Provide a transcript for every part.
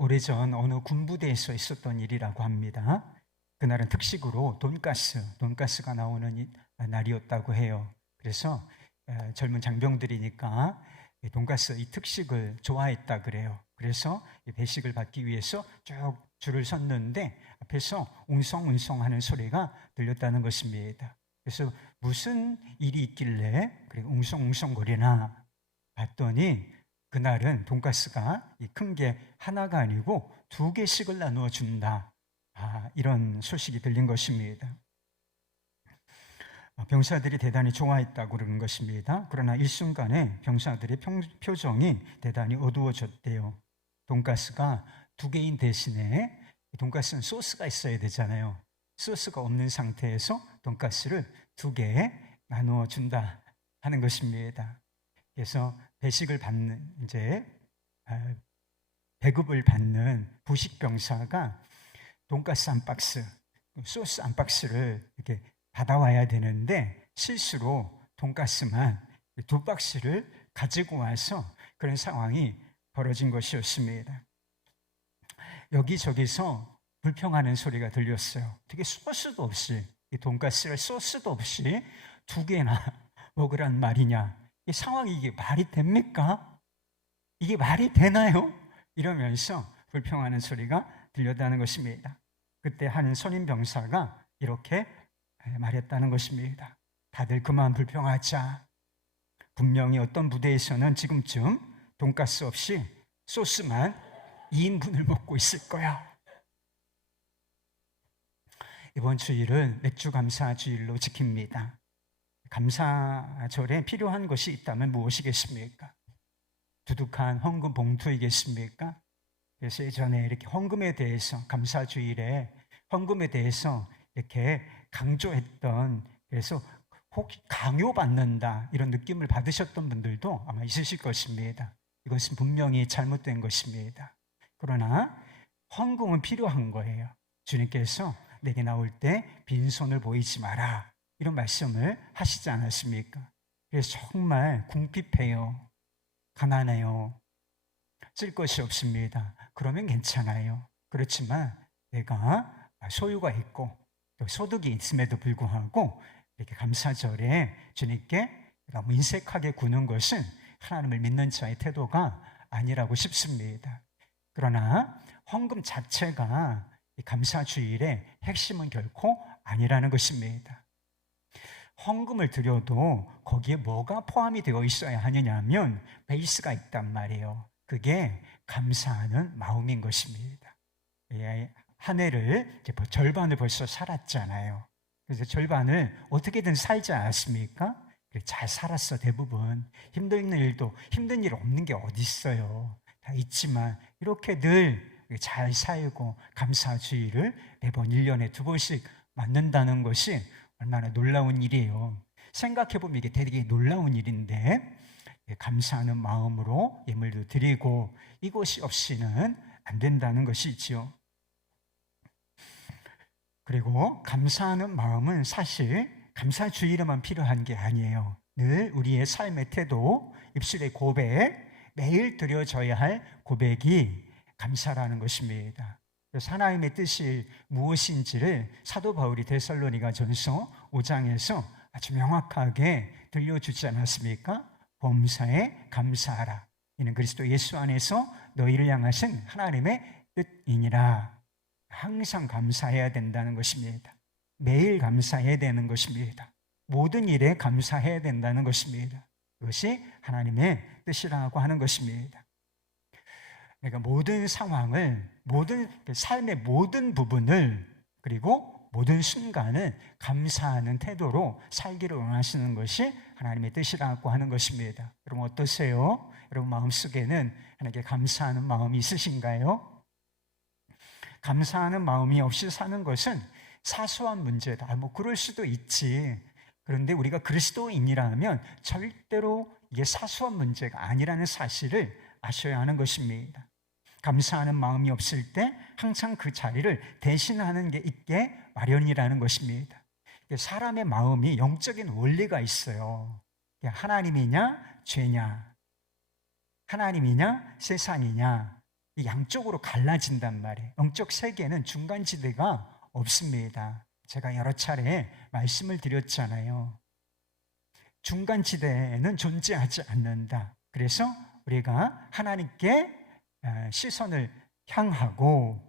오래전 어느 군부대에서 있었던 일이라고 합니다. 그날은 특식으로 돈가스가 나오는 날이었다고 해요. 그래서 젊은 장병들이니까 돈가스 이 특식을 좋아했다 그래요. 그래서 배식을 받기 위해서 쭉 줄을 섰는데 앞에서 웅성웅성 하는 소리가 들렸다는 것입니다. 그래서 무슨 일이 있길래 그렇게 웅성웅성거리나 봤더니 그날은 돈가스가 큰 게 하나가 아니고 2개씩을 나누어 준다. 이런 소식이 들린 것입니다. 병사들이 대단히 좋아했다고 그러는 것입니다. 그러나 일순간에 병사들의 표정이 대단히 어두워졌대요. 돈가스가 2개인 대신에 돈가스는 소스가 있어야 되잖아요. 소스가 없는 상태에서 돈가스를 2개 나누어 준다 하는 것입니다. 그래서 배식을 받는 배급을 받는 부식병사가 돈가스 한 박스, 소스 한 박스를 이렇게 받아와야 되는데 실수로 돈가스만 2박스를 가지고 와서 그런 상황이 벌어진 것이었습니다. 여기저기서 불평하는 소리가 들렸어요. 되게 소스도 없이, 이 돈가스를 소스도 없이 2개나 먹으란 말이냐. 이 상황이 이게 말이 됩니까? 이게 말이 되나요? 이러면서 불평하는 소리가 들렸다는 것입니다. 그때 한 선임 병사가 이렇게 말했다는 것입니다. 다들 그만 불평하자. 분명히 어떤 부대에서는 지금쯤 돈가스 없이 소스만 2인분을 먹고 있을 거야. 이번 주일은 맥주 감사 주일로 지킵니다. 감사절에 필요한 것이 있다면 무엇이겠습니까? 두둑한 헌금 봉투이겠습니까? 그래서 예전에 이렇게 헌금에 대해서 감사주일에 헌금에 대해서 이렇게 강조했던, 그래서 혹 강요받는다 이런 느낌을 받으셨던 분들도 아마 있으실 것입니다. 이것은 분명히 잘못된 것입니다. 그러나 헌금은 필요한 거예요. 주님께서 내게 나올 때 빈손을 보이지 마라 이런 말씀을 하시지 않았습니까? 그래서 정말 궁핍해요. 가난해요. 쓸 것이 없습니다. 그러면 괜찮아요. 그렇지만 내가 소유가 있고 또 소득이 있음에도 불구하고 이렇게 감사절에 주님께 너무 인색하게 구는 것은 하나님을 믿는 자의 태도가 아니라고 싶습니다. 그러나 헌금 자체가 이 감사주일의 핵심은 결코 아니라는 것입니다. 헌금을 드려도 거기에 뭐가 포함이 되어 있어야 하느냐 하면 베이스가 있단 말이에요. 그게 감사하는 마음인 것입니다. 한 해를 절반을 벌써 살았잖아요. 그래서 절반을 어떻게든 살지 않았습니까? 잘 살았어. 대부분 힘든 일 없는 게 어디 있어요. 다 있지만 이렇게 늘 잘 살고 감사주의를 매번 1년에 2번씩 맞는다는 것이 얼마나 놀라운 일이에요. 생각해보면 이게 되게 놀라운 일인데 감사하는 마음으로 예물도 드리고 이것이 없이는 안 된다는 것이지요. 그리고 감사하는 마음은 사실 감사주의로만 필요한 게 아니에요. 늘 우리의 삶의 태도, 입술의 고백, 매일 드려져야 할 고백이 감사라는 것입니다. 그래서 하나님의 뜻이 무엇인지를 사도 바울이 데살로니가전서 5장에서 아주 명확하게 들려주지 않았습니까? 범사에 감사하라. 이는 그리스도 예수 안에서 너희를 향하신 하나님의 뜻이니라. 항상 감사해야 된다는 것입니다. 매일 감사해야 되는 것입니다. 모든 일에 감사해야 된다는 것입니다. 그것이 하나님의 뜻이라고 하는 것입니다. 그러니까 모든 상황을, 삶의 모든 부분을, 그리고 모든 순간을 감사하는 태도로 살기를 원하시는 것이 하나님의 뜻이라고 하는 것입니다. 여러분 어떠세요? 여러분 마음속에는 하나님께 감사하는 마음이 있으신가요? 감사하는 마음이 없이 사는 것은 사소한 문제다. 그럴 수도 있지. 그런데 우리가 그리스도인이라면 절대로 이게 사소한 문제가 아니라는 사실을 아셔야 하는 것입니다. 감사하는 마음이 없을 때 항상 그 자리를 대신하는 게 있게 마련이라는 것입니다. 사람의 마음이 영적인 원리가 있어요. 하나님이냐 죄냐, 하나님이냐 세상이냐, 양쪽으로 갈라진단 말이에요. 영적 세계는 중간지대가 없습니다. 제가 여러 차례 말씀을 드렸잖아요. 중간지대는 존재하지 않는다. 그래서 우리가 하나님께 시선을 향하고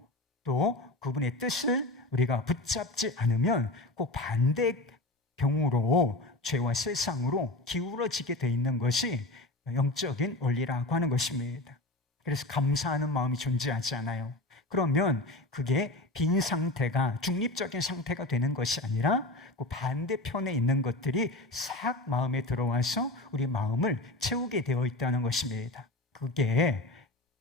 또 그분의 뜻을 우리가 붙잡지 않으면 꼭 반대 경우로 죄와 세상으로 기울어지게 돼 있는 것이 영적인 원리라고 하는 것입니다. 그래서 감사하는 마음이 존재하지 않아요. 그러면 그게 빈 상태가 중립적인 상태가 되는 것이 아니라 그 반대편에 있는 것들이 싹 마음에 들어와서 우리 마음을 채우게 되어 있다는 것입니다. 그게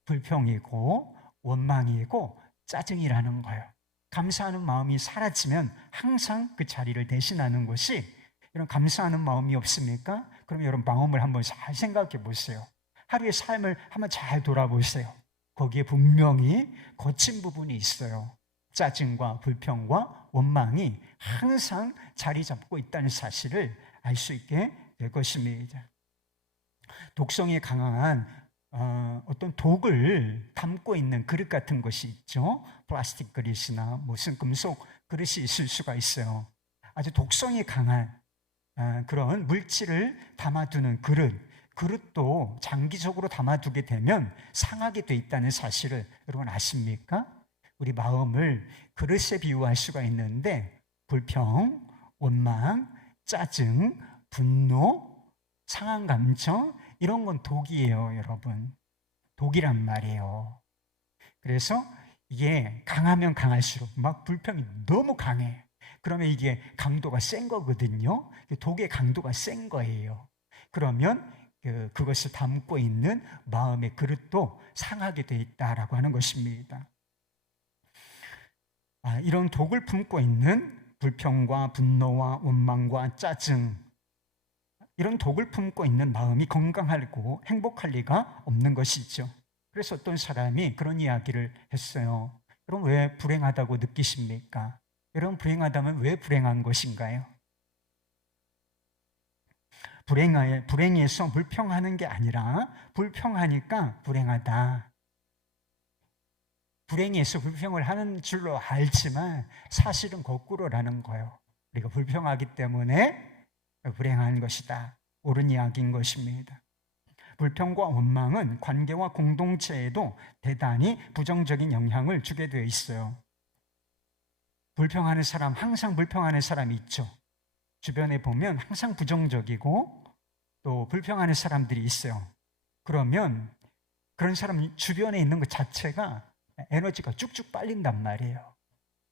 불평이고 원망이고 짜증이라는 거예요. 감사하는 마음이 사라지면 항상 그 자리를 대신하는 것이 이런 감사하는 마음이 없습니까? 그럼 여러분 마음을 한번 잘 생각해 보세요. 하루의 삶을 한번 잘 돌아보세요. 거기에 분명히 거친 부분이 있어요. 짜증과 불평과 원망이 항상 자리 잡고 있다는 사실을 알 수 있게 될 것입니다. 독성이 강한 어떤 독을 담고 있는 그릇 같은 것이 있죠. 플라스틱 그릇이나 무슨 금속 그릇이 있을 수가 있어요. 아주 독성이 강한 그런 물질을 담아두는 그릇도 장기적으로 담아두게 되면 상하게 돼 있다는 사실을 여러분 아십니까? 우리 마음을 그릇에 비유할 수가 있는데 불평, 원망, 짜증, 분노, 상한 감정 이런 건 독이에요, 여러분. 독이란 말이에요. 그래서 이게 강하면 강할수록 막 불평이 너무 강해. 그러면 이게 강도가 센 거거든요. 독의 강도가 센 거예요. 그러면 그것을 담고 있는 마음의 그릇도 상하게 돼 있다라고 하는 것입니다. 이런 독을 품고 있는 불평과 분노와 원망과 짜증, 이런 독을 품고 있는 마음이 건강하고 행복할 리가 없는 것이죠. 그래서 어떤 사람이 그런 이야기를 했어요. 여러분 왜 불행하다고 느끼십니까? 여러분 불행하다면 왜 불행한 것인가요? 불행해서 불평하는 게 아니라 불평하니까 불행하다. 불행해서 불평을 하는 줄로 알지만 사실은 거꾸로라는 거예요. 우리가 불평하기 때문에 불행한 것이다. 옳은 이야기인 것입니다. 불평과 원망은 관계와 공동체에도 대단히 부정적인 영향을 주게 되어 있어요. 불평하는 사람, 항상 불평하는 사람이 있죠. 주변에 보면 항상 부정적이고 또 불평하는 사람들이 있어요. 그러면 그런 사람 주변에 있는 것 자체가 에너지가 쭉쭉 빨린단 말이에요.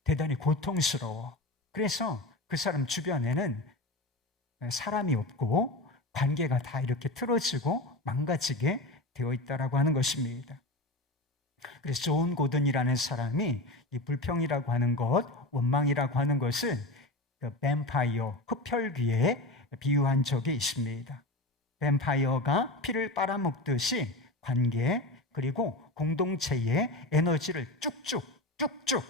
대단히 고통스러워. 그래서 그 사람 주변에는 사람이 없고 관계가 다 이렇게 틀어지고 망가지게 되어 있다라고 하는 것입니다. 그래서 존 고든이라는 사람이 이 불평이라고 하는 것, 원망이라고 하는 것을 뱀파이어, 흡혈귀에 비유한 적이 있습니다. 뱀파이어가 피를 빨아먹듯이 관계 그리고 공동체의 에너지를 쭉쭉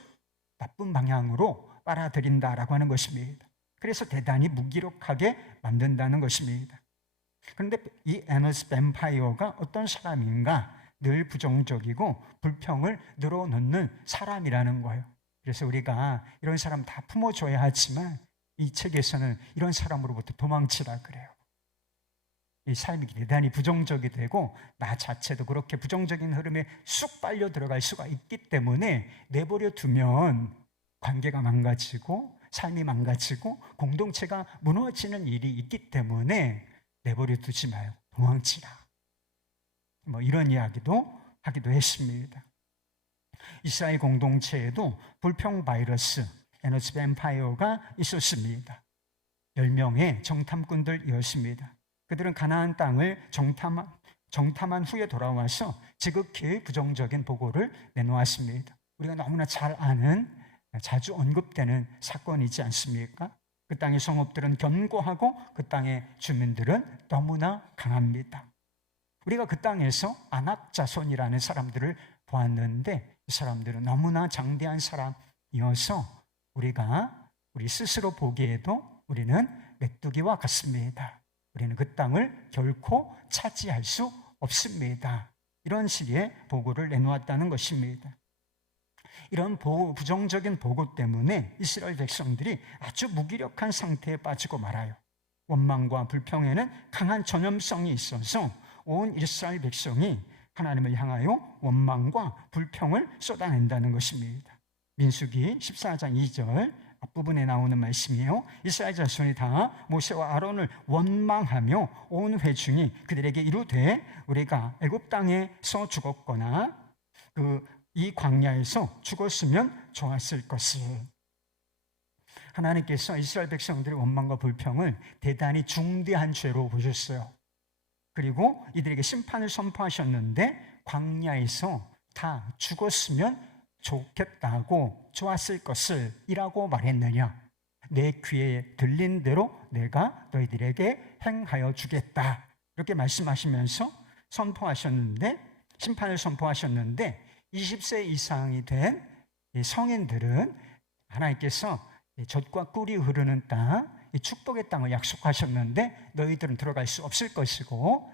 나쁜 방향으로 빨아들인다라고 하는 것입니다. 그래서 대단히 무기력하게 만든다는 것입니다. 그런데 이 에너지 뱀파이어가 어떤 사람인가? 늘 부정적이고 불평을 늘어놓는 사람이라는 거예요. 그래서 우리가 이런 사람 다 품어줘야 하지만 이 책에서는 이런 사람으로부터 도망치라 그래요. 이 삶이 대단히 부정적이 되고 나 자체도 그렇게 부정적인 흐름에 쑥 빨려 들어갈 수가 있기 때문에 내버려 두면 관계가 망가지고 삶이 망가지고 공동체가 무너지는 일이 있기 때문에 내버려 두지 마요. 도망치라. 이런 이야기도 하기도 했습니다. 이스라엘 공동체에도 불평 바이러스, 에너지 뱀파이어가 있었습니다. 10명의 정탐꾼들이었습니다. 그들은 가나안 땅을 정탐한 후에 돌아와서 지극히 부정적인 보고를 내놓았습니다. 우리가 너무나 잘 아는 자주 언급되는 사건이지 않습니까? 그 땅의 성읍들은 견고하고 그 땅의 주민들은 너무나 강합니다. 우리가 그 땅에서 아낙 자손이라는 사람들을 보았는데 이 사람들은 너무나 장대한 사람이어서 우리 스스로 보기에도 우리는 메뚜기와 같습니다. 우리는 그 땅을 결코 차지할 수 없습니다. 이런 식의 보고를 내놓았다는 것입니다. 이런 부정적인 보고 때문에 이스라엘 백성들이 아주 무기력한 상태에 빠지고 말아요. 원망과 불평에는 강한 전염성이 있어서 온 이스라엘 백성이 하나님을 향하여 원망과 불평을 쏟아낸다는 것입니다. 민수기 14장 2절 앞부분에 나오는 말씀이에요. 이스라엘 자손이 다 모세와 아론을 원망하며 온 회중이 그들에게 이르되 우리가 애굽 땅에서 죽었거나 이 광야에서 죽었으면 좋았을 것을. 하나님께서 이스라엘 백성들의 원망과 불평을 대단히 중대한 죄로 보셨어요. 그리고 이들에게 심판을 선포하셨는데 광야에서 다 죽었으면 좋겠다고, 좋았을 것을 이라고 말했느냐? 내 귀에 들린 대로 내가 너희들에게 행하여 주겠다, 이렇게 말씀하시면서 선포하셨는데, 심판을 선포하셨는데 20세 이상이 된 성인들은 하나님께서 젖과 꿀이 흐르는 땅, 축복의 땅을 약속하셨는데 너희들은 들어갈 수 없을 것이고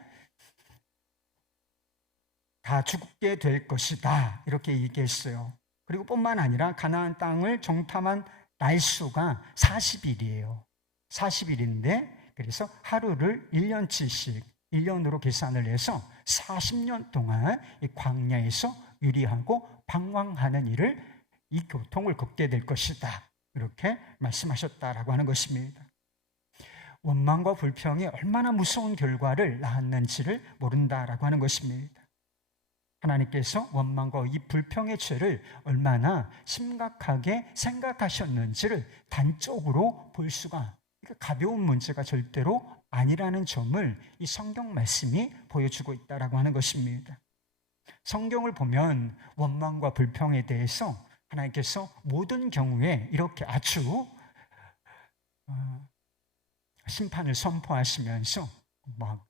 다 죽게 될 것이다, 이렇게 얘기했어요. 그리고 뿐만 아니라 가나안 땅을 정탐한 날수가 40일이에요. 40일인데 그래서 하루를 1년치씩 1년으로 계산을 해서 40년 동안 이 광야에서 유리하고 방황하는 일을, 이 교통을 걷게 될 것이다, 이렇게 말씀하셨다라고 하는 것입니다. 원망과 불평이 얼마나 무서운 결과를 낳았는지를 모른다라고 하는 것입니다. 하나님께서 원망과 이 불평의 죄를 얼마나 심각하게 생각하셨는지를 단적으로 볼 수가, 가벼운 문제가 절대로 아니라는 점을 이 성경 말씀이 보여주고 있다라고 하는 것입니다. 성경을 보면 원망과 불평에 대해서 하나님께서 모든 경우에 이렇게 아주 심판을 선포하시면서 막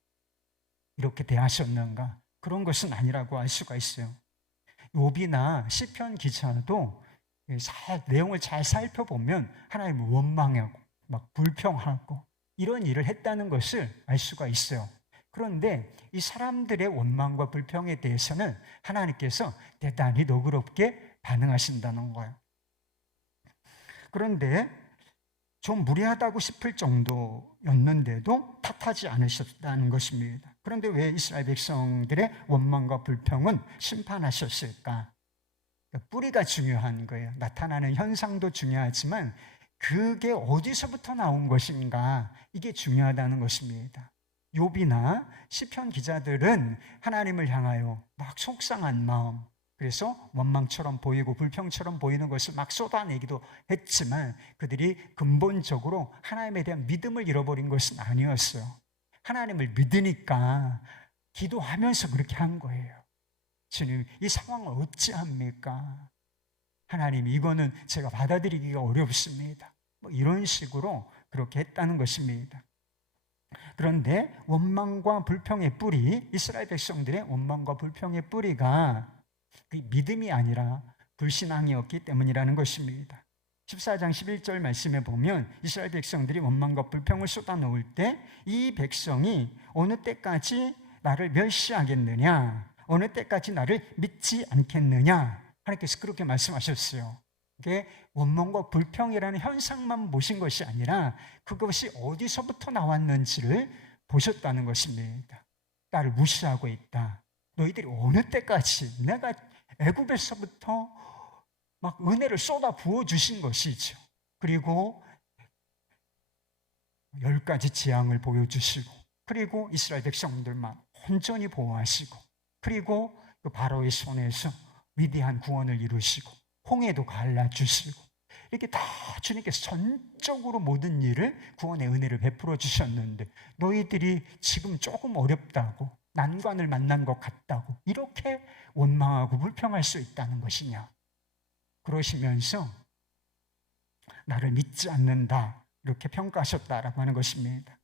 이렇게 대하셨는가, 그런 것은 아니라고 알 수가 있어요. 욥이나 시편 기자도 내용을 잘 살펴보면 하나님을 원망하고 막 불평하고 이런 일을 했다는 것을 알 수가 있어요. 그런데 이 사람들의 원망과 불평에 대해서는 하나님께서 대단히 너그럽게 반응하신다는 거예요. 그런데 좀 무례하다고 싶을 정도였는데도 탓하지 않으셨다는 것입니다. 그런데 왜 이스라엘 백성들의 원망과 불평은 심판하셨을까? 뿌리가 중요한 거예요. 나타나는 현상도 중요하지만 그게 어디서부터 나온 것인가, 이게 중요하다는 것입니다. 욥이나 시편 기자들은 하나님을 향하여 막 속상한 마음, 그래서 원망처럼 보이고 불평처럼 보이는 것을 막 쏟아내기도 했지만 그들이 근본적으로 하나님에 대한 믿음을 잃어버린 것은 아니었어요. 하나님을 믿으니까 기도하면서 그렇게 한 거예요. 주님, 이 상황을 어찌합니까? 하나님, 이거는 제가 받아들이기가 어렵습니다. 뭐 이런 식으로 그렇게 했다는 것입니다. 그런데 원망과 불평의 뿌리, 이스라엘 백성들의 원망과 불평의 뿌리가 그 믿음이 아니라 불신앙이었기 때문이라는 것입니다. 14장 11절 말씀에 보면 이스라엘 백성들이 원망과 불평을 쏟아놓을 때 이 백성이 어느 때까지 나를 멸시하겠느냐, 어느 때까지 나를 믿지 않겠느냐, 하나님께서 그렇게 말씀하셨어요. 그게 원망과 불평이라는 현상만 보신 것이 아니라 그것이 어디서부터 나왔는지를 보셨다는 것입니다. 나를 무시하고 있다. 너희들이 어느 때까지, 내가 애굽에서부터 막 은혜를 쏟아 부어주신 것이죠. 그리고 10가지 재앙을 보여주시고, 그리고 이스라엘 백성들만 온전히 보호하시고, 그리고 그 바로의 손에서 위대한 구원을 이루시고 홍해도 갈라주시고, 이렇게 다 주님께서 전적으로 모든 일을, 구원의 은혜를 베풀어 주셨는데 너희들이 지금 조금 어렵다고, 난관을 만난 것 같다고 이렇게 원망하고 불평할 수 있다는 것이냐? 그러시면서 나를 믿지 않는다, 이렇게 평가하셨다라고 하는 것입니다.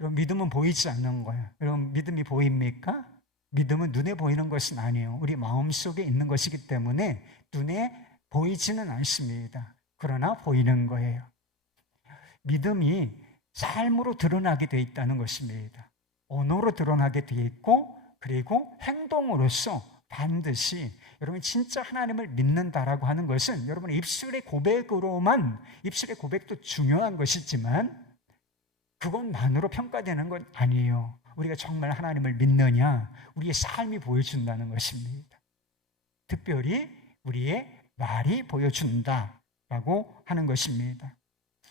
여러분, 믿음은 보이지 않는 거예요. 여러분, 믿음이 보입니까? 믿음은 눈에 보이는 것은 아니에요. 우리 마음속에 있는 것이기 때문에 눈에 보이지는 않습니다. 그러나 보이는 거예요. 믿음이 삶으로 드러나게 돼 있다는 것입니다. 언어로 드러나게 돼 있고, 그리고 행동으로서 반드시 여러분 진짜 하나님을 믿는다라고 하는 것은 여러분의 입술의 고백으로만, 입술의 고백도 중요한 것이지만 그것만으로 평가되는 건 아니에요. 우리가 정말 하나님을 믿느냐, 우리의 삶이 보여준다는 것입니다. 특별히 우리의 말이 보여준다라고 하는 것입니다.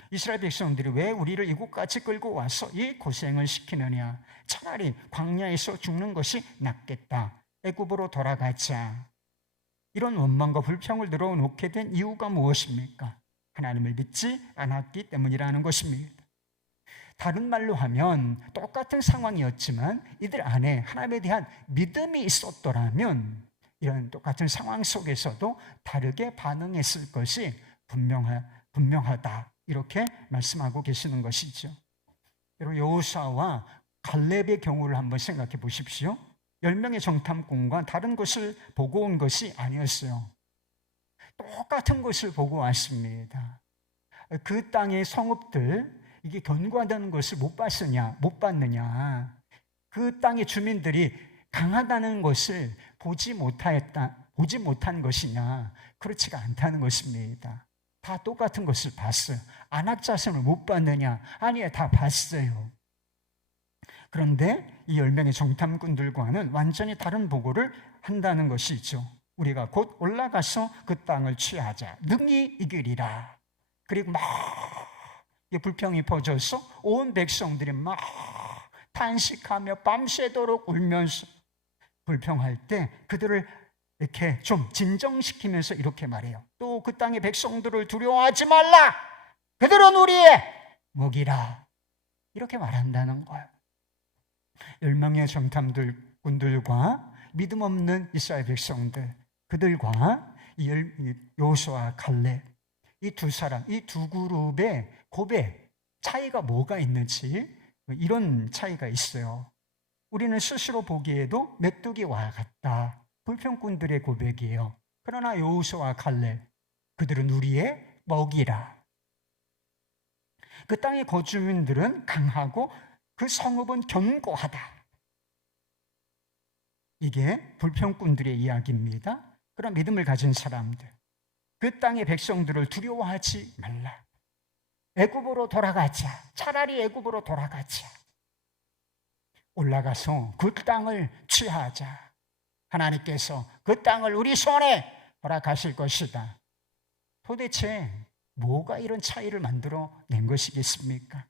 이스라엘 백성들이 왜 우리를 이곳까지 끌고 와서 이 고생을 시키느냐, 차라리 광야에서 죽는 것이 낫겠다, 애굽으로 돌아가자, 이런 원망과 불평을 늘어놓게 된 이유가 무엇입니까? 하나님을 믿지 않았기 때문이라는 것입니다. 다른 말로 하면 똑같은 상황이었지만 이들 안에 하나님에 대한 믿음이 있었더라면 이런 똑같은 상황 속에서도 다르게 반응했을 것이 분명하다, 이렇게 말씀하고 계시는 것이죠. 여러분, 여호수아와 갈렙의 경우를 한번 생각해 보십시오. 10명의 정탐꾼과 다른 것을 보고 온 것이 아니었어요. 똑같은 것을 보고 왔습니다. 그 땅의 성읍들, 이게 견고하다는 것을 못 봤느냐. 그 땅의 주민들이 강하다는 것을 보지 못한 것이냐. 그렇지가 않다는 것입니다. 다 똑같은 것을 봤어요. 안악자성을 못 봤느냐? 아니에요, 다 봤어요. 그런데 이 10명의 정탐꾼들과는 완전히 다른 보고를 한다는 것이죠. 우리가 곧 올라가서 그 땅을 취하자, 능히 이기리라. 그리고 막 불평이 퍼져서 온 백성들이 막 탄식하며 밤새도록 울면서 불평할 때 그들을 이렇게 좀 진정시키면서 이렇게 말해요. 또 그 땅의 백성들을 두려워하지 말라. 그들은 우리의 먹이라. 이렇게 말한다는 거예요. 10명의 정탐꾼들과 믿음 없는 이스라엘 백성들, 그들과 여호수아와 갈렙, 이 두 사람, 이 두 그룹의 고백, 차이가 뭐가 있는지, 이런 차이가 있어요. 우리는 스스로 보기에도 메뚜기와 같다, 불평꾼들의 고백이에요. 그러나 여호수아와 갈렙, 그들은 우리의 먹이라. 그 땅의 거주민들은 강하고 그 성읍은 견고하다. 이게 불평꾼들의 이야기입니다. 그런 믿음을 가진 사람들, 그 땅의 백성들을 두려워하지 말라. 애굽으로 돌아가자. 차라리 애굽으로 돌아가자. 올라가서 그 땅을 취하자. 하나님께서 그 땅을 우리 손에 허락하실 것이다. 도대체 뭐가 이런 차이를 만들어낸 것이겠습니까?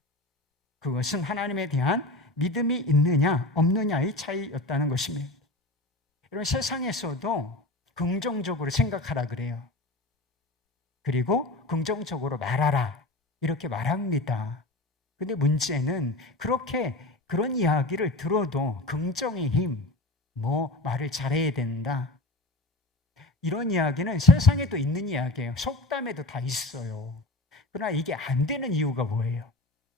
그것은 하나님에 대한 믿음이 있느냐 없느냐의 차이였다는 것입니다. 이런 세상에서도 긍정적으로 생각하라 그래요. 그리고 긍정적으로 말하라, 이렇게 말합니다. 근데 문제는 그런 이야기를 들어도 긍정의 힘, 말을 잘해야 된다, 이런 이야기는 세상에도 있는 이야기예요. 속담에도 다 있어요. 그러나 이게 안 되는 이유가 뭐예요?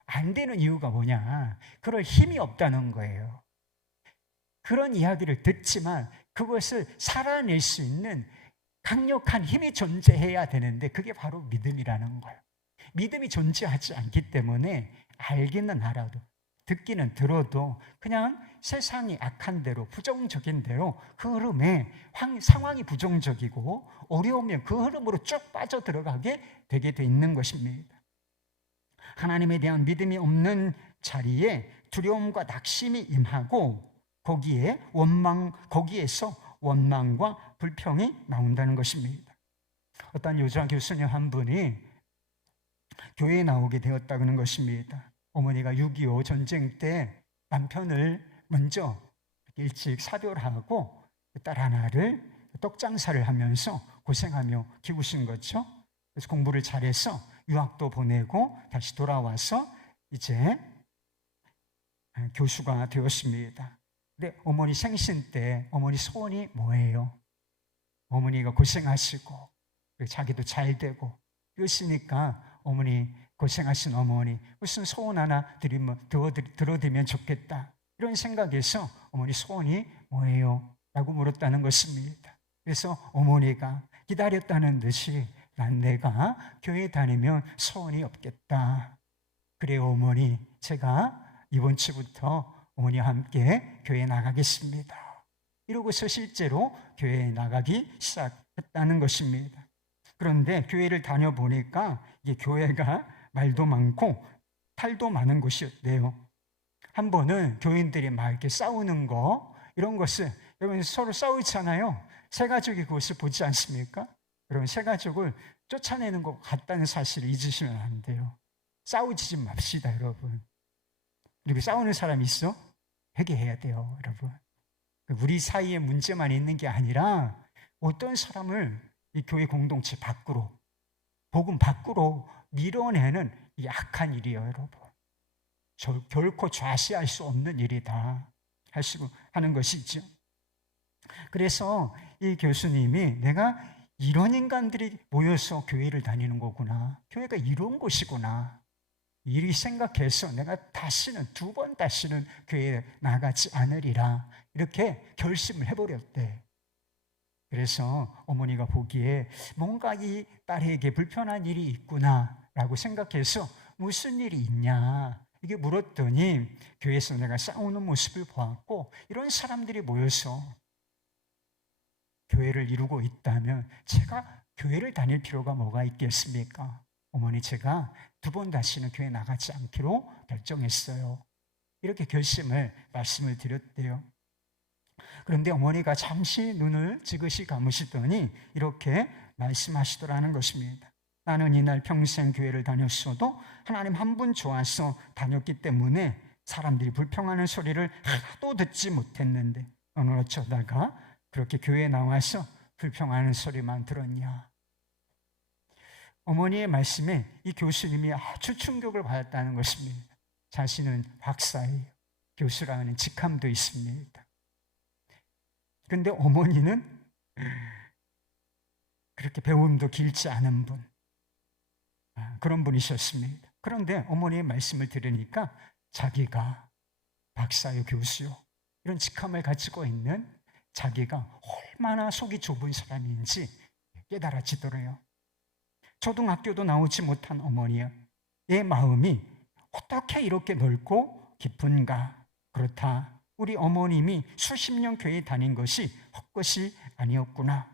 안 되는 이유가 뭐냐? 그럴 힘이 없다는 거예요. 그런 이야기를 듣지만 그것을 살아낼 수 있는 강력한 힘이 존재해야 되는데 그게 바로 믿음이라는 거예요. 믿음이 존재하지 않기 때문에 알기는 알아도, 듣기는 들어도 그냥 세상이 악한 대로, 부정적인 대로 그 흐름에 상황이 부정적이고 어려우면 그 흐름으로 쭉 빠져들어가게 되게 돼 있는 것입니다. 하나님에 대한 믿음이 없는 자리에 두려움과 낙심이 임하고 거기에서 원망과 불평이 나온다는 것입니다. 어떤 여자 교수님 한 분이 교회에 나오게 되었다는 것입니다. 어머니가 6.25 전쟁 때 남편을 먼저 일찍 사별하고 딸 하나를 떡장사를 하면서 고생하며 키우신 거죠. 그래서 공부를 잘해서 유학도 보내고 다시 돌아와서 이제 교수가 되었습니다. 근데 어머니 생신 때 어머니 소원이 뭐예요? 어머니가 고생하시고 자기도 잘 되고 그러시니까 어머니, 고생하신 어머니 무슨 소원 하나 들어드리면 좋겠다, 이런 생각에서 어머니 소원이 뭐예요? 라고 물었다는 것입니다. 그래서 어머니가 기다렸다는 듯이 내가 교회 다니면 소원이 없겠다. 그래요 어머니, 제가 이번 주부터 어머니와 함께 교회 나가겠습니다. 이러고서 실제로 교회에 나가기 시작했다는 것입니다. 그런데 교회를 다녀보니까 이게 교회가 말도 많고 탈도 많은 곳이었대요. 한 번은 교인들이 막 이렇게 싸우는 거, 이런 것을, 여러분 서로 싸우잖아요. 새 가족이 그것을 보지 않습니까? 여러분 새 가족을 쫓아내는 것 같다는 사실을 잊으시면 안 돼요. 싸우지 맙시다, 여러분. 그리고 싸우는 사람이 있어? 회개해야 돼요, 여러분. 우리 사이에 문제만 있는 게 아니라 어떤 사람을 이 교회 공동체 밖으로, 복음 밖으로 밀어내는 이 악한 일이에요, 여러분. 결코 좌시할 수 없는 일이다 하는 것이죠. 그래서 이 교수님이 내가 이런 인간들이 모여서 교회를 다니는 거구나, 교회가 이런 곳이구나, 이리 생각해서 내가 두 번 다시는 교회에 나가지 않으리라, 이렇게 결심을 해버렸대. 그래서 어머니가 보기에 뭔가 이 딸에게 불편한 일이 있구나라고 생각해서 무슨 일이 있냐 이게 물었더니, 교회에서 내가 싸우는 모습을 보았고 이런 사람들이 모여서 교회를 이루고 있다면 제가 교회를 다닐 필요가 뭐가 있겠습니까? 어머니, 제가 두 번 다시는 교회 나가지 않기로 결정했어요. 이렇게 말씀을 드렸대요. 그런데 어머니가 잠시 눈을 지그시 감으시더니 이렇게 말씀하시더라는 것입니다. 나는 이날 평생 교회를 다녔어도 하나님 한 분 좋아서 다녔기 때문에 사람들이 불평하는 소리를 하나도 듣지 못했는데 어느 어쩌다가 그렇게 교회에 나와서 불평하는 소리만 들었냐. 어머니의 말씀에 이 교수님이 아주 충격을 받았다는 것입니다. 자신은 박사예요. 교수라는 직함도 있습니다. 그런데 어머니는 그렇게 배움도 길지 않은 분, 그런 분이셨습니다. 그런데 어머니의 말씀을 들으니까 자기가 박사요, 교수요, 이런 직함을 가지고 있는 자기가 얼마나 속이 좁은 사람인지 깨달아지더래요. 초등학교도 나오지 못한 어머니의 마음이 어떻게 이렇게 넓고 깊은가. 그렇다, 우리 어머님이 수십 년 교회 다닌 것이 헛것이 아니었구나.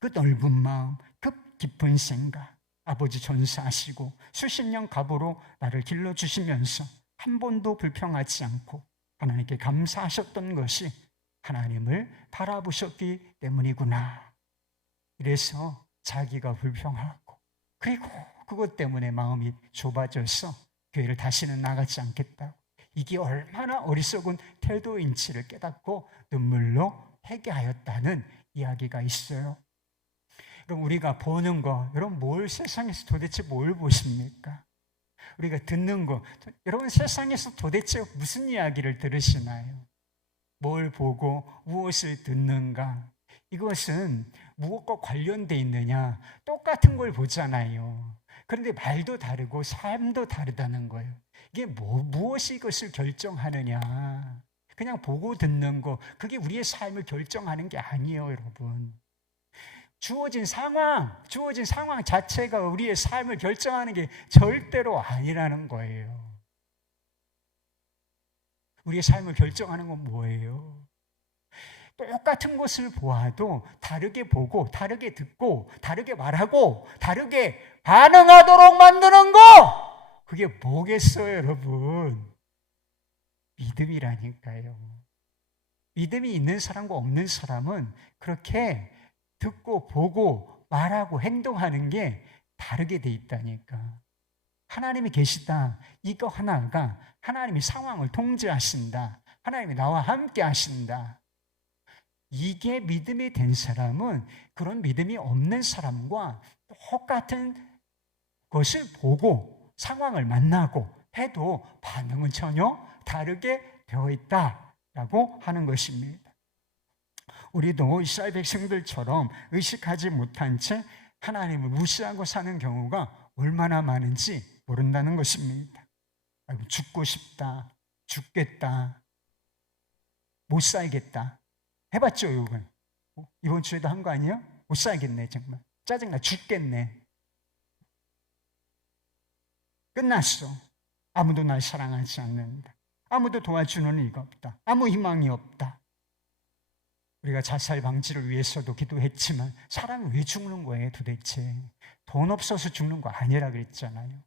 그 넓은 마음, 그 깊은 생각, 아버지 전사하시고 수십 년 갑으로 나를 길러주시면서 한 번도 불평하지 않고 하나님께 감사하셨던 것이 하나님을 바라보셨기 때문이구나. 그래서 자기가 불평하고, 그리고 그것 때문에 마음이 좁아져서 교회를 다시는 나가지 않겠다고, 이게 얼마나 어리석은 태도인지를 깨닫고 눈물로 회개하였다는 이야기가 있어요. 그럼 우리가 보는 거, 여러분 세상에서 도대체 뭘 보십니까? 우리가 듣는 거, 여러분 세상에서 도대체 무슨 이야기를 들으시나요? 뭘 보고 무엇을 듣는가? 이것은 무엇과 관련되어 있느냐? 똑같은 걸 보잖아요. 그런데 말도 다르고 삶도 다르다는 거예요. 이게 무엇이 이것을 결정하느냐? 그냥 보고 듣는 거, 그게 우리의 삶을 결정하는 게 아니에요, 여러분. 주어진 상황 자체가 우리의 삶을 결정하는 게 절대로 아니라는 거예요. 우리의 삶을 결정하는 건 뭐예요? 똑같은 것을 보아도 다르게 보고, 다르게 듣고, 다르게 말하고, 다르게 반응하도록 만드는 거! 그게 뭐겠어요, 여러분? 믿음이라니까요. 믿음이 있는 사람과 없는 사람은 그렇게 듣고 보고 말하고 행동하는 게 다르게 돼 있다니까. 하나님이 계시다, 이거 하나가 하나님이 상황을 통제하신다, 하나님이 나와 함께 하신다, 이게 믿음이 된 사람은 그런 믿음이 없는 사람과 똑같은 것을 보고 상황을 만나고 해도 반응은 전혀 다르게 되어 있다라고 하는 것입니다. 우리도 이스라엘 백성들처럼 의식하지 못한 채 하나님을 무시하고 사는 경우가 얼마나 많은지 모른다는 것입니다. 죽고 싶다, 죽겠다, 못 살겠다 해봤죠, 이번 주에도 한 거 아니에요? 못 살겠네, 정말 짜증나, 죽겠네, 끝났어, 아무도 날 사랑하지 않는다, 아무도 도와주는 이가 없다, 아무 희망이 없다. 우리가 자살 방지를 위해서도 기도했지만 사람이 왜 죽는 거예요 도대체? 돈 없어서 죽는 거 아니라 그랬잖아요.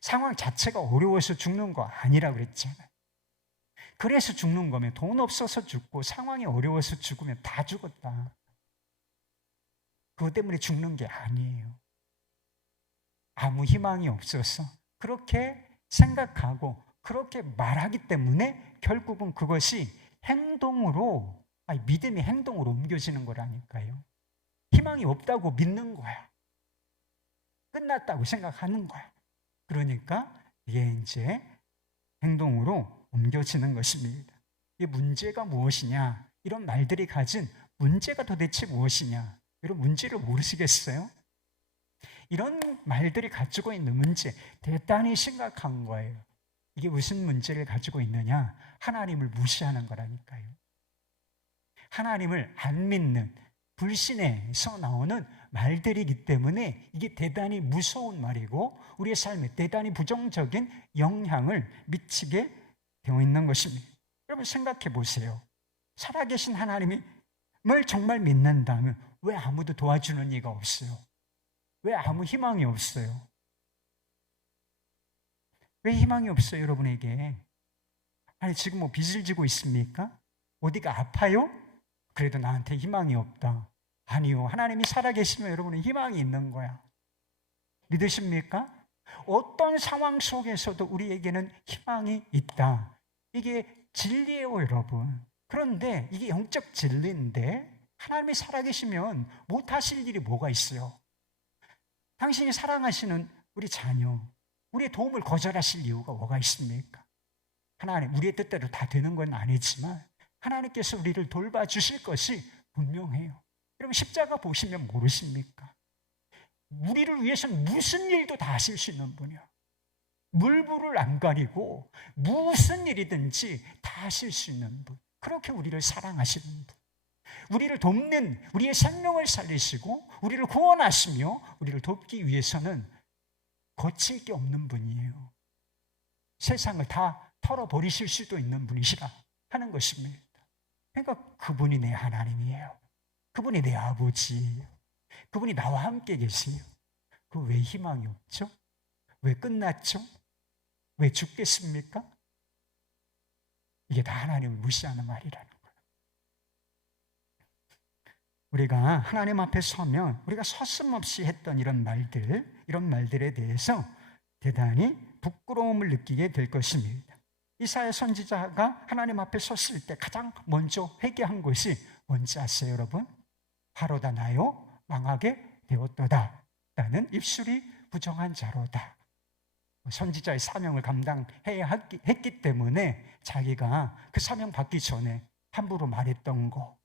상황 자체가 어려워서 죽는 거 아니라 그랬잖아요. 그래서 죽는 거면 돈 없어서 죽고 상황이 어려워서 죽으면 다 죽었다. 그것 때문에 죽는 게 아니에요. 아무 희망이 없어서 그렇게 생각하고 그렇게 말하기 때문에 결국은 그것이 행동으로, 믿음이 행동으로 옮겨지는 거라니까요. 희망이 없다고 믿는 거야. 끝났다고 생각하는 거야. 그러니까 이게 이제 행동으로 옮겨지는 것입니다. 이 문제가 무엇이냐? 이런 말들이 가진 문제가 도대체 무엇이냐? 여러분 문제를 모르시겠어요? 이런 말들이 가지고 있는 문제 대단히 심각한 거예요. 이게 무슨 문제를 가지고 있느냐? 하나님을 무시하는 거라니까요. 하나님을 안 믿는 불신에서 나오는 말들이기 때문에 이게 대단히 무서운 말이고 우리의 삶에 대단히 부정적인 영향을 미치게 되어 있는 것입니다. 여러분 생각해 보세요. 살아계신 하나님을 정말 믿는다면 왜 아무도 도와주는 이가 없어요? 왜 아무 희망이 없어요? 왜 희망이 없어요, 여러분에게? 아니, 지금 뭐 빚을 지고 있습니까? 어디가 아파요? 그래도 나한테 희망이 없다. 아니요, 하나님이 살아계시면 여러분은 희망이 있는 거야. 믿으십니까? 어떤 상황 속에서도 우리에게는 희망이 있다. 이게 진리예요, 여러분. 그런데 이게 영적 진리인데 하나님이 살아계시면 못하실 일이 뭐가 있어요? 당신이 사랑하시는 우리 자녀, 우리의 도움을 거절하실 이유가 뭐가 있습니까? 하나님, 우리의 뜻대로 다 되는 건 아니지만 하나님께서 우리를 돌봐주실 것이 분명해요. 여러분 십자가 보시면 모르십니까? 우리를 위해서는 무슨 일도 다 하실 수 있는 분이야. 물불을 안 가리고 무슨 일이든지 다 하실 수 있는 분. 그렇게 우리를 사랑하시는 분. 우리를 돕는, 우리의 생명을 살리시고 우리를 구원하시며 우리를 돕기 위해서는 거칠 게 없는 분이에요. 세상을 다 털어버리실 수도 있는 분이시라 하는 것입니다. 그러니까 그분이 내 하나님이에요. 그분이 내 아버지예요. 그분이 나와 함께 계세요. 그 왜 희망이 없죠? 왜 끝났죠? 왜 죽겠습니까? 이게 다 하나님을 무시하는 말이라는 거예요. 우리가 하나님 앞에 서면 우리가 서슴없이 했던 이런 말들에 대해서 대단히 부끄러움을 느끼게 될 것입니다. 이사야 선지자가 하나님 앞에 섰을 때 가장 먼저 회개한 것이 뭔지 아세요, 여러분? 바로다 나요 망하게 되었도다. 나는 입술이 부정한 자로다. 선지자의 사명을 감당해야 했기 때문에 자기가 그 사명 받기 전에 함부로 말했던 거,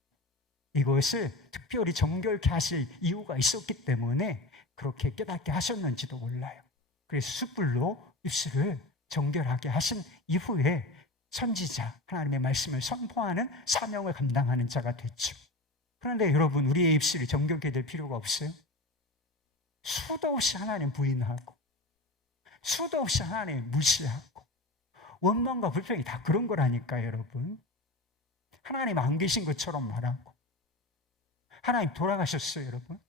이것을 특별히 정결케 하실 이유가 있었기 때문에 그렇게 깨닫게 하셨는지도 몰라요. 그래서 숯불로 입술을 정결하게 하신 이후에 선지자, 하나님의 말씀을 선포하는 사명을 감당하는 자가 됐죠. 그런데 여러분, 우리의 입술이 정결케 될 필요가 없어요? 수도 없이 하나님 부인하고 수도 없이 하나님 무시하고 원망과 불평이 다 그런 거라니까요, 여러분. 하나님 안 계신 것처럼 말하고 하나님 돌아가셨어요, 여러분.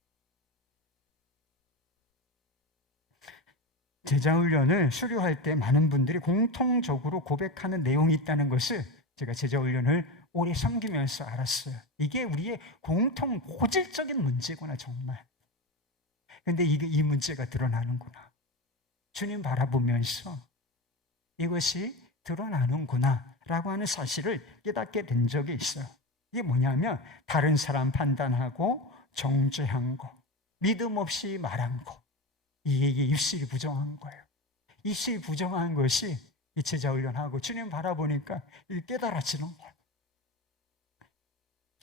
제자훈련을 수료할 때 많은 분들이 공통적으로 고백하는 내용이 있다는 것을 제가 제자훈련을 오래 섬기면서 알았어요. 이게 우리의 공통 고질적인 문제구나, 정말. 그런데 이 문제가 드러나는구나. 주님 바라보면서 이것이 드러나는구나 라고 하는 사실을 깨닫게 된 적이 있어요. 이게 뭐냐면 다른 사람 판단하고 정죄한 거, 믿음 없이 말한 거, 이게 입술이 부정한 거예요. 입술이 부정한 것이 이 제자훈련하고 주님 바라보니까 이게 깨달아지는 거예요.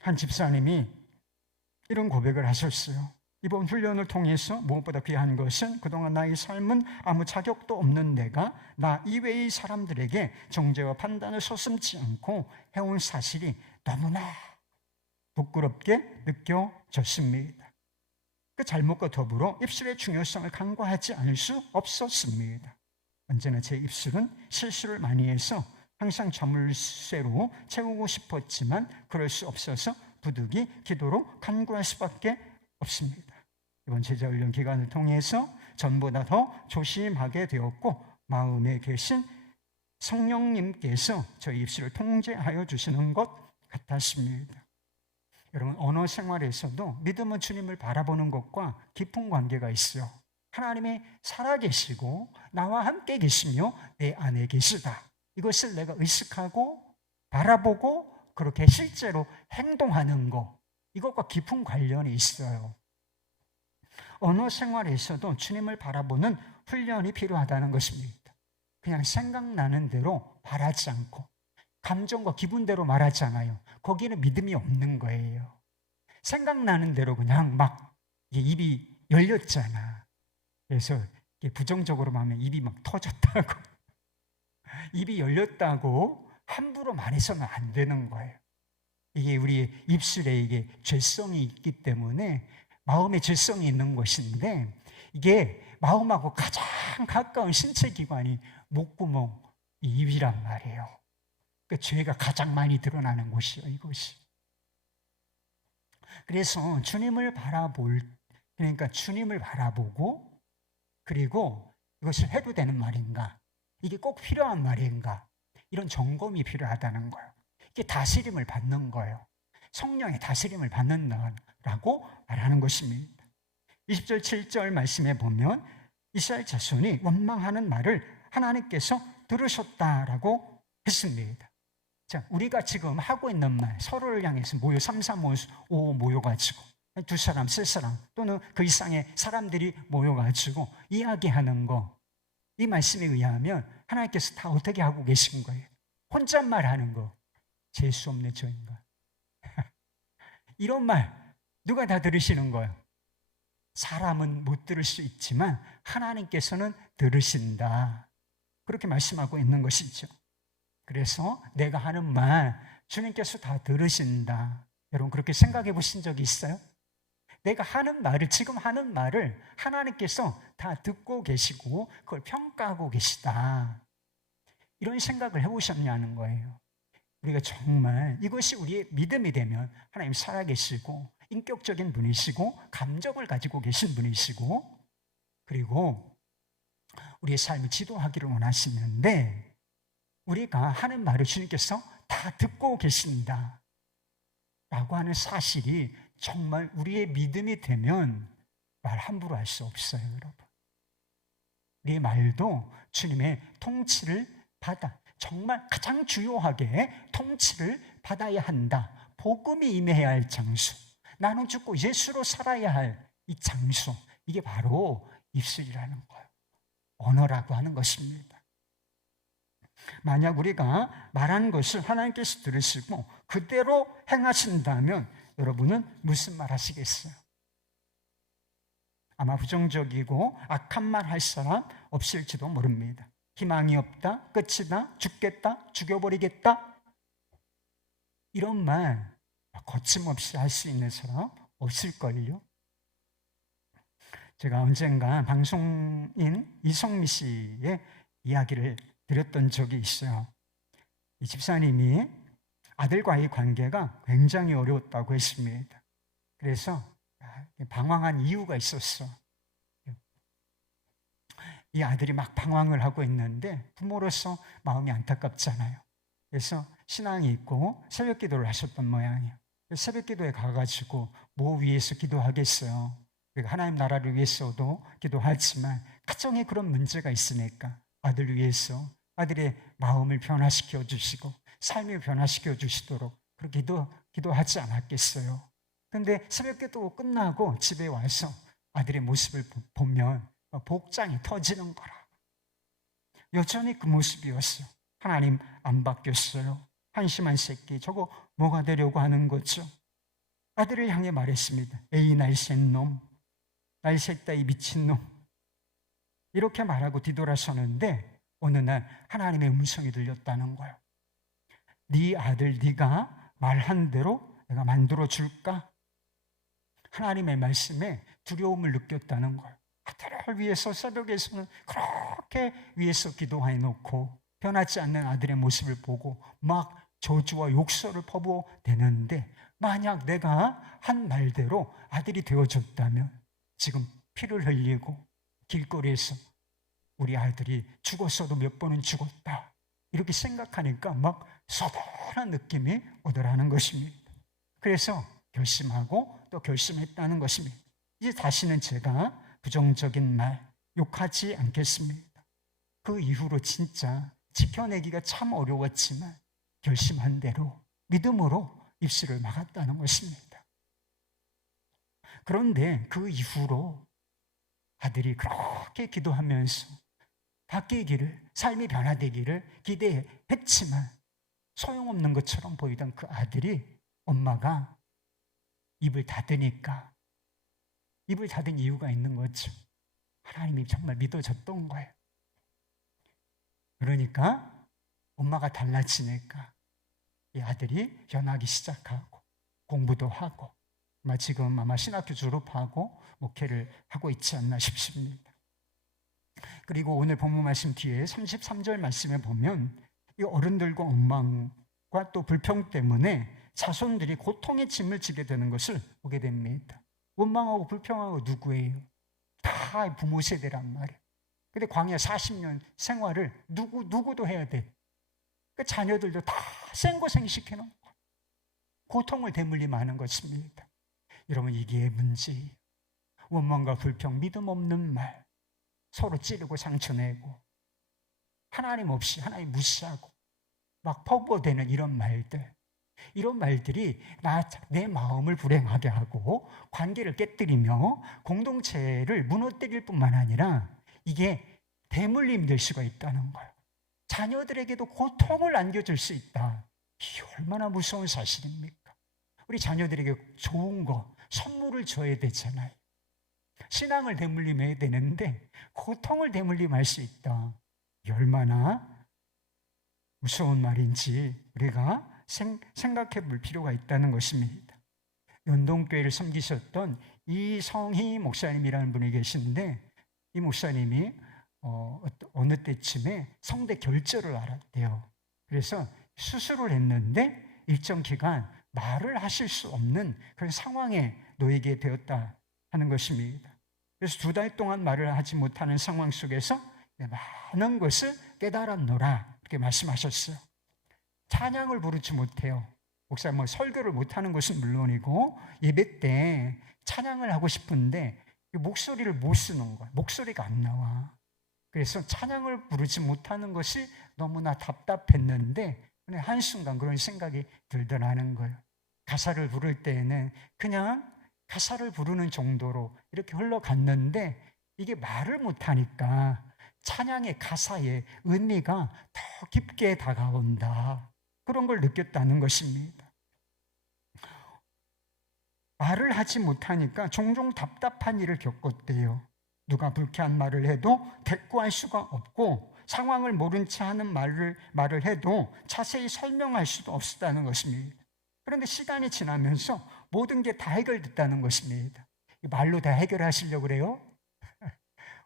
한 집사님이 이런 고백을 하셨어요. 이번 훈련을 통해서 무엇보다 귀한 것은 그동안 나의 삶은 아무 자격도 없는 내가 나 이외의 사람들에게 정죄와 판단을 서슴지 않고 해온 사실이 너무나 부끄럽게 느껴졌습니다. 그 잘못과 더불어 입술의 중요성을 간과하지 않을 수 없었습니다. 언제나 제 입술은 실수를 많이 해서 항상 자물쇠로 채우고 싶었지만 그럴 수 없어서 부득이 기도로 간구할 수밖에 없습니다. 이번 제자훈련 기간을 통해서 전보다 더 조심하게 되었고 마음에 계신 성령님께서 저희 입술을 통제하여 주시는 것 같았습니다. 여러분, 언어 생활에서도 믿음은 주님을 바라보는 것과 깊은 관계가 있어요. 하나님이 살아계시고 나와 함께 계시며 내 안에 계시다. 이것을 내가 의식하고 바라보고 그렇게 실제로 행동하는 것, 이것과 깊은 관련이 있어요. 언어 생활에서도 주님을 바라보는 훈련이 필요하다는 것입니다. 그냥 생각나는 대로 말하지 않고 감정과 기분대로 말하잖아요. 거기는 믿음이 없는 거예요. 생각나는 대로 그냥 막 입이 열렸잖아. 그래서 부정적으로 말하면 입이 막 터졌다고 입이 열렸다고 함부로 말해서는 안 되는 거예요. 이게 우리 입술에 이게 죄성이 있기 때문에 마음에 죄성이 있는 것인데 이게 마음하고 가장 가까운 신체 기관이 목구멍, 입이란 말이에요. 그 죄가 가장 많이 드러나는 곳이에요, 이것이. 그래서 그러니까 주님을 바라보고 그리고 이것을 해도 되는 말인가? 이게 꼭 필요한 말인가? 이런 점검이 필요하다는 거예요. 이게 다스림을 받는 거예요. 성령의 다스림을 받는다라고 말하는 것입니다. 20절, 7절 말씀에 보면 이스라엘 자손이 원망하는 말을 하나님께서 들으셨다라고 했습니다. 자, 우리가 지금 하고 있는 말, 서로를 향해서 3, 4, 5 모여가지고 2사람, 3사람 또는 그 이상의 사람들이 모여가지고 이야기하는 거, 이 말씀에 의하면 하나님께서 다 어떻게 하고 계신 거예요? 혼잣말 하는 거, 재수 없네 저 인간. 이런 말 누가 다 들으시는 거예요? 사람은 못 들을 수 있지만 하나님께서는 들으신다. 그렇게 말씀하고 있는 것이죠. 그래서 내가 하는 말 주님께서 다 들으신다. 여러분 그렇게 생각해 보신 적이 있어요? 내가 하는 말을, 지금 하는 말을 하나님께서 다 듣고 계시고 그걸 평가하고 계시다. 이런 생각을 해보셨냐는 거예요. 우리가 정말 이것이 우리의 믿음이 되면 하나님 살아계시고 인격적인 분이시고 감정을 가지고 계신 분이시고 그리고 우리의 삶을 지도하기를 원하시는데 우리가 하는 말을 주님께서 다 듣고 계신다 라고 하는 사실이 정말 우리의 믿음이 되면 말 함부로 할 수 없어요, 여러분. 우리의 말도 주님의 통치를 받아 정말 가장 주요하게 통치를 받아야 한다. 복음이 임해야 할 장소, 나는 죽고 예수로 살아야 할 이 장소, 이게 바로 입술이라는 거예요. 언어라고 하는 것입니다. 만약 우리가 말하는 것을 하나님께서 들으시고 그대로 행하신다면 여러분은 무슨 말 하시겠어요? 아마 부정적이고 악한 말 할 사람 없을지도 모릅니다. 희망이 없다, 끝이다, 죽겠다, 죽여버리겠다, 이런 말 거침없이 할 수 있는 사람 없을걸요? 제가 언젠가 방송인 이성미 씨의 이야기를 드렸던 적이 있어요. 이 집사님이 아들과의 관계가 굉장히 어려웠다고 했습니다. 그래서 방황한 이유가 있었어. 이 아들이 막 방황을 하고 있는데 부모로서 마음이 안타깝잖아요. 그래서 신앙이 있고 새벽 기도를 하셨던 모양이에요. 새벽 기도에 가가지고 뭐 위해서 기도하겠어요. 하나님 나라를 위해서도 기도하지만 가정에 그런 문제가 있으니까 아들 위해서 아들의 마음을 변화시켜 주시고 삶을 변화시켜 주시도록 그렇게 기도하지 않았겠어요. 그런데 새벽 기도 끝나고 집에 와서 아들의 모습을 보면 복장이 터지는 거라. 여전히 그 모습이었어요. 하나님 안 바뀌었어요. 한심한 새끼, 저거 뭐가 되려고 하는 거죠? 아들을 향해 말했습니다. 에이 날쌘 놈, 날쌘다 이 미친놈, 이렇게 말하고 뒤돌아서는데 어느 날 하나님의 음성이 들렸다는 거예요. 네 아들 네가 말한 대로 내가 만들어 줄까? 하나님의 말씀에 두려움을 느꼈다는 거예요. 아들을 위해서 새벽에서는 그렇게 위해서 기도해 놓고 변하지 않는 아들의 모습을 보고 막 저주와 욕설을 퍼부어대는데 만약 내가 한 말대로 아들이 되어줬다면 지금 피를 흘리고 길거리에서 우리 아들이 죽었어도 몇 번은 죽었다, 이렇게 생각하니까 막 서늘한 느낌이 오더라는 것입니다. 그래서 결심하고 또 결심했다는 것입니다. 이제 다시는 제가 부정적인 말, 욕하지 않겠습니다. 그 이후로 진짜 지켜내기가 참 어려웠지만 결심한 대로 믿음으로 입술을 막았다는 것입니다. 그런데 그 이후로 아들이 그렇게 기도하면서 바뀌기를, 삶이 변화되기를 기대했지만 소용없는 것처럼 보이던 그 아들이 엄마가 입을 닫으니까, 입을 닫은 이유가 있는 거죠. 하나님이 정말 믿어졌던 거예요. 그러니까 엄마가 달라지니까 이 아들이 변하기 시작하고 공부도 하고 지금 아마 신학교 졸업하고 목회를 하고 있지 않나 싶습니다. 그리고 오늘 본문 말씀 뒤에 33절 말씀에 보면 이 어른들과 원망과 또 불평 때문에 자손들이 고통의 짐을 지게 되는 것을 보게 됩니다. 원망하고 불평하고 누구예요? 다 부모 세대란 말이에요. 근데 광야 40년 생활을 누구도 해야 돼. 그 자녀들도 다 생고생시키는 고통을 대물림 하는 것입니다. 여러분, 이게 문제예요. 원망과 불평, 믿음 없는 말, 서로 찌르고 상처내고 하나님 없이 하나님 무시하고 막 퍼부어대는 이런 말들이 내 마음을 불행하게 하고 관계를 깨뜨리며 공동체를 무너뜨릴 뿐만 아니라 이게 대물림 될 수가 있다는 거예요. 자녀들에게도 고통을 안겨줄 수 있다. 이게 얼마나 무서운 사실입니까? 우리 자녀들에게 좋은 거, 선물을 줘야 되잖아요. 신앙을 대물림해야 되는데 고통을 대물림할 수 있다. 얼마나 무서운 말인지 우리가 생각해 볼 필요가 있다는 것입니다. 연동교회를 섬기셨던 이성희 목사님이라는 분이 계신데, 이 목사님이 어느 때쯤에 성대 결절을 알았대요. 그래서 수술을 했는데 일정 기간 말을 하실 수 없는 그런 상황에 놓이게 되었다 하는 것입니다. 그래서 2달 동안 말을 하지 못하는 상황 속에서 많은 것을 깨달았노라, 이렇게 말씀하셨어요. 찬양을 부르지 못해요. 목사님 설교를 못하는 것은 물론이고 예배 때 찬양을 하고 싶은데 목소리를 못 쓰는 거야. 목소리가 안 나와. 그래서 찬양을 부르지 못하는 것이 너무나 답답했는데 한순간 그런 생각이 들더라는 거예요. 가사를 부를 때에는 그냥 가사를 부르는 정도로 이렇게 흘러갔는데 이게 말을 못하니까 찬양의 가사의 의미가 더 깊게 다가온다, 그런 걸 느꼈다는 것입니다. 말을 하지 못하니까 종종 답답한 일을 겪었대요. 누가 불쾌한 말을 해도 대꾸할 수가 없고 상황을 모른 채 하는 말을 해도 자세히 설명할 수도 없었다는 것입니다. 그런데 시간이 지나면서 모든 게 다 해결됐다는 것입니다. 말로 다 해결하시려고 그래요?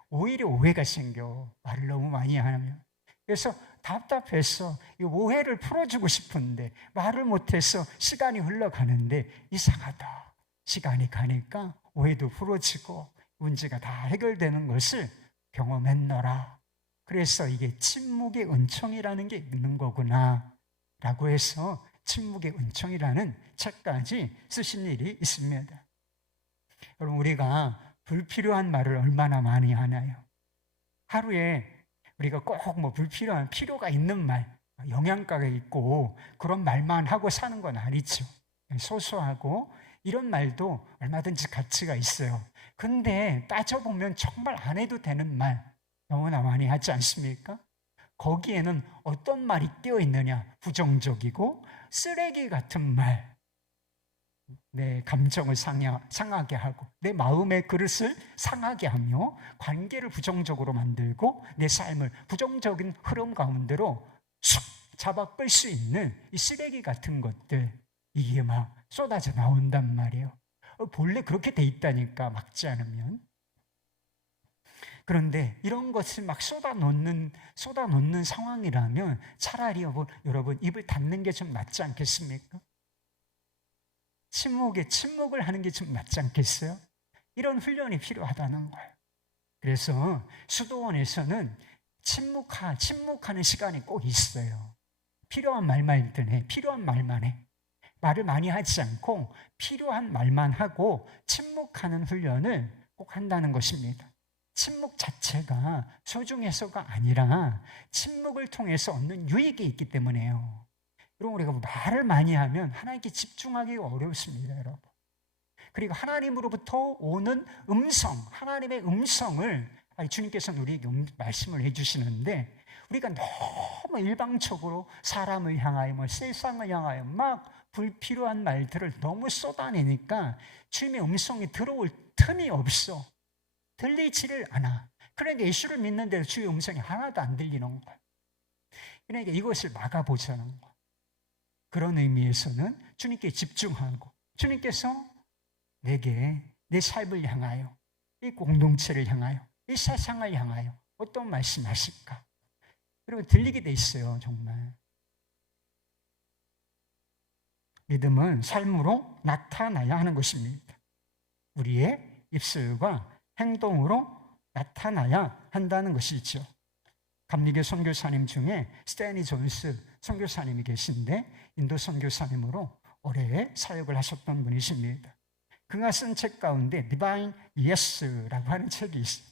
오히려 오해가 생겨, 말을 너무 많이 하면. 그래서 답답해서 이 오해를 풀어주고 싶은데 말을 못해서 시간이 흘러가는데 이상하다. 시간이 가니까 오해도 풀어지고 문제가 다 해결되는 것을 경험했노라. 그래서 이게 침묵의 은총이라는 게 있는 거구나 라고 해서 침묵의 은총이라는 책까지 쓰신 일이 있습니다. 여러분, 우리가 불필요한 말을 얼마나 많이 하나요? 하루에 우리가 꼭 불필요한, 필요가 있는 말, 영양가가 있고 그런 말만 하고 사는 건 아니죠. 소소하고 이런 말도 얼마든지 가치가 있어요. 근데 따져보면 정말 안 해도 되는 말 너무나 많이 하지 않습니까? 거기에는 어떤 말이 끼어 있느냐? 부정적이고 쓰레기 같은 말, 내 감정을 상하게 하고 내 마음의 그릇을 상하게 하며 관계를 부정적으로 만들고 내 삶을 부정적인 흐름 가운데로 쑥 잡아 끌 수 있는 이 쓰레기 같은 것들, 이게 막 쏟아져 나온단 말이에요. 본래 그렇게 돼 있다니까, 막지 않으면. 그런데 이런 것을 막 쏟아놓는 상황이라면 차라리 여러분 입을 닫는 게 좀 낫지 않겠습니까? 침묵에 침묵을 하는 게 좀 맞지 않겠어요? 이런 훈련이 필요하다는 거예요. 그래서 수도원에서는 침묵하는 시간이 꼭 있어요. 필요한 말만 해. 필요한 말만 해. 말을 많이 하지 않고 필요한 말만 하고 침묵하는 훈련을 꼭 한다는 것입니다. 침묵 자체가 소중해서가 아니라 침묵을 통해서 얻는 유익이 있기 때문에요. 여러분, 우리가 말을 많이 하면 하나님께 집중하기 어렵습니다, 여러분. 그리고 하나님으로부터 오는 음성, 하나님의 음성을 주님께서는 우리에게 말씀을 해주시는데, 우리가 너무 일방적으로 사람을 향하여 세상을 향하여 막 불필요한 말들을 너무 쏟아내니까 주님의 음성이 들어올 틈이 없어. 들리지를 않아. 그러니까 예수를 믿는데도 주의 음성이 하나도 안 들리는 거예요. 그러니까 이것을 막아보자는 거예요. 그런 의미에서는 주님께 집중하고, 주님께서 내게 내 삶을 향하여, 이 공동체를 향하여, 이 세상을 향하여 어떤 말씀하실까? 그리고 들리게 돼 있어요, 정말. 믿음은 삶으로 나타나야 하는 것입니다. 우리의 입술과 행동으로 나타나야 한다는 것이죠. 감리교 선교사님 중에 스탠리 존스 선교사님이 계신데, 인도 선교사님으로 오래 사역을 하셨던 분이십니다. 그가 쓴 책 가운데 Divine Yes라고 하는 책이 있어요.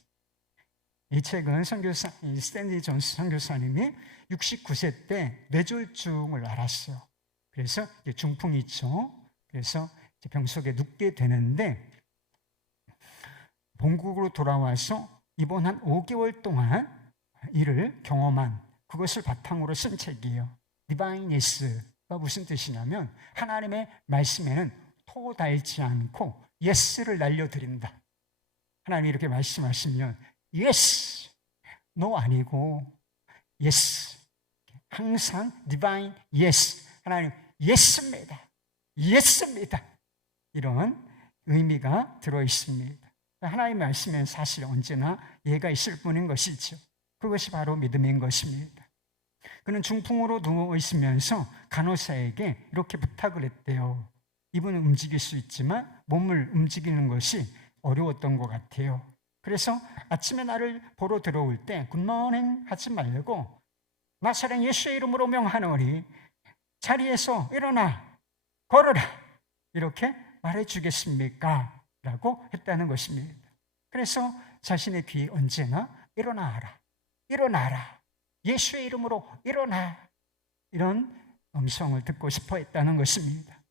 이 책은 스탠리 존스 선교사님이 69세 때 뇌졸중을 앓았어요. 그래서 중풍이 있죠. 그래서 병석에 눕게 되는데, 본국으로 돌아와서 이번 한 5개월 동안 이를 경험한 그것을 바탕으로 쓴 책이에요. Divine Yes가 무슨 뜻이냐면, 하나님의 말씀에는 토 달지 않고 Yes를 날려드린다. 하나님이 이렇게 말씀하시면 Yes, No 아니고 Yes. 항상 Divine Yes. 하나님 Yes입니다. Yes입니다. 이런 의미가 들어있습니다. 하나님의 말씀엔 사실 언제나 예가 있을 뿐인 것이죠. 그것이 바로 믿음인 것입니다. 그는 중풍으로 누워 있으면서 간호사에게 이렇게 부탁을 했대요. 이분은 움직일 수 있지만 몸을 움직이는 것이 어려웠던 것 같아요. 그래서 아침에 나를 보러 들어올 때 굿모닝 하지 말고, 나사렛 예수의 이름으로 명하노니 자리에서 일어나 걸어라, 이렇게 말해주겠습니까? 라고 했다는 것입니다. 그래서 자신의 귀에 언제나 일어나라, 일어나라, 예수의 이름으로 일어나, 이런 음성을 듣고 싶어 했다는 것입니다.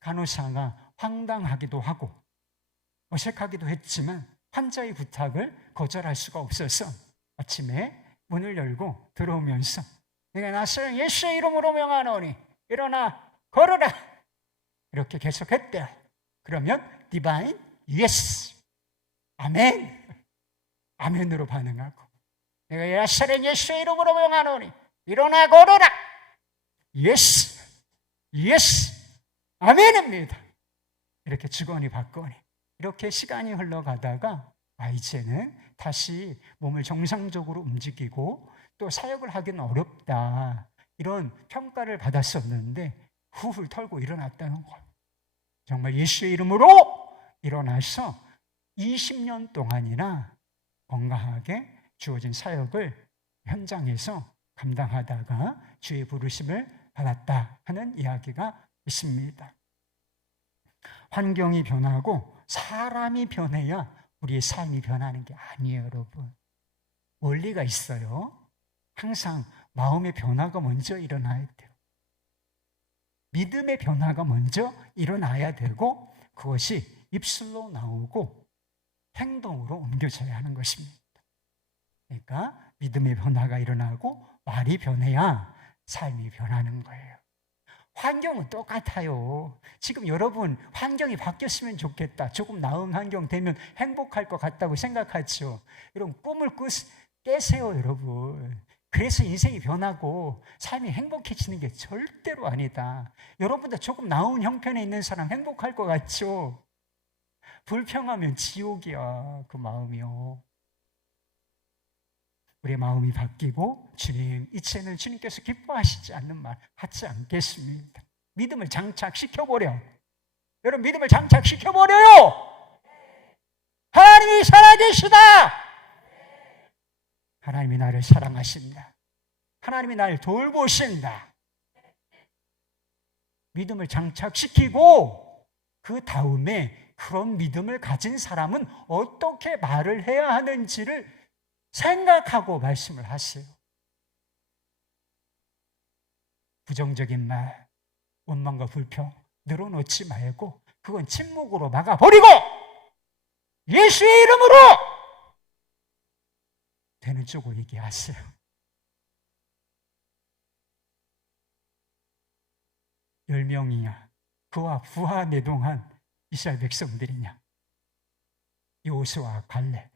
간호사가 황당하기도 하고 어색하기도 했지만 환자의 부탁을 거절할 수가 없어서 아침에 문을 열고 들어오면서 내가 나사렛 예수의 이름으로 명하노니 일어나 걸어라, 이렇게 계속했대요. 그러면 Divine Yes, 아멘, 아멘으로 반응하고, 내가 나사렛 예수의 이름으로 명하노니 일어나 걸어라, Yes, Yes, 아멘입니다. 이렇게 주거니 받거니 이렇게 시간이 흘러가다가 이제는 다시 몸을 정상적으로 움직이고 또 사역을 하기는 어렵다, 이런 평가를 받았었는데 훌훌 털고 일어났다는 거예요. 정말 예수의 이름으로 일어나서 20년 동안이나 건강하게 주어진 사역을 현장에서 감당하다가 주의 부르심을 받았다 하는 이야기가 있습니다. 환경이 변하고 사람이 변해야 우리의 삶이 변하는 게 아니에요, 여러분. 원리가 있어요. 항상 마음의 변화가 먼저 일어나야 돼요. 믿음의 변화가 먼저 일어나야 되고, 그것이 입술로 나오고 행동으로 옮겨져야 하는 것입니다. 그러니까 믿음의 변화가 일어나고 말이 변해야 삶이 변하는 거예요. 환경은 똑같아요. 지금 여러분 환경이 바뀌었으면 좋겠다, 조금 나은 환경 되면 행복할 것 같다고 생각하죠. 여러분 꿈을 깨세요, 여러분. 그래서 인생이 변하고 삶이 행복해지는 게 절대로 아니다. 여러분도 조금 나은 형편에 있는 사람 행복할 것 같죠? 불평하면 지옥이야, 그 마음이요. 우리의 마음이 바뀌고, 주님, 이제는 주님께서 기뻐하시지 않는 말 하지 않겠습니다. 믿음을 장착시켜버려. 여러분 믿음을 장착시켜버려요. 하나님이 살아계시다. 하나님이 나를 사랑하신다. 하나님이 나를 돌보신다. 믿음을 장착시키고 그 다음에 그런 믿음을 가진 사람은 어떻게 말을 해야 하는지를 생각하고 말씀을 하세요. 부정적인 말, 원망과 불평 늘어놓지 말고 그건 침묵으로 막아버리고 예수의 이름으로 되는 쪽으로 얘기하세요. 열 명이야 그와 부하 내동한 이스라엘 백성들이냐? 여호수아와 갈렙,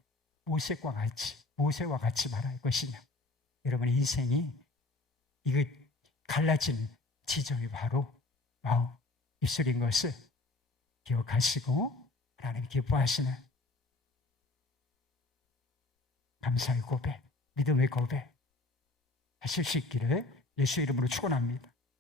모세와 같이 말할 것이냐? 여러분의 인생이 이거 갈라진 지점이 바로 입술인 것을 기억하시고 하나님 기뻐하시는 감사의 고백, 믿음의 고백 하실 수 있기를 예수 이름으로 축원합니다.